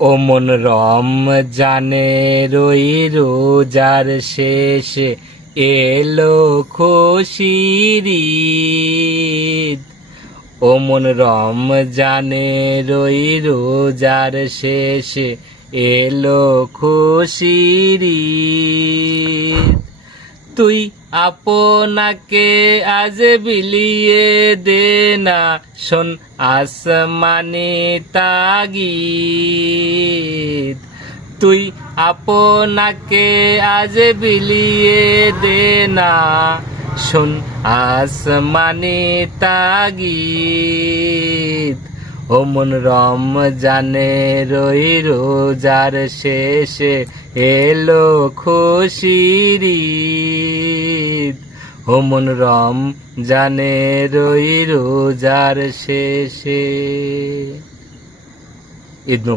ও মন রমজানে রই রোজার শেষে এলো খুশির ঈদ। ও মন রমজানে রই রোজার শেষে এলো খুশির ঈদ। তুই আপনাকে আজ বিলিয়ে দে না, শোন আসমানি তাগিদ। তুই আপনাকে আজ বিলিয়ে দে না, শোন আসমানি তাগিদ। ও মন রমজানে রই রোজার শেষে এলো খুশির ঈদ। ও মন রমজানে রই রোজার শেষে। ঈদ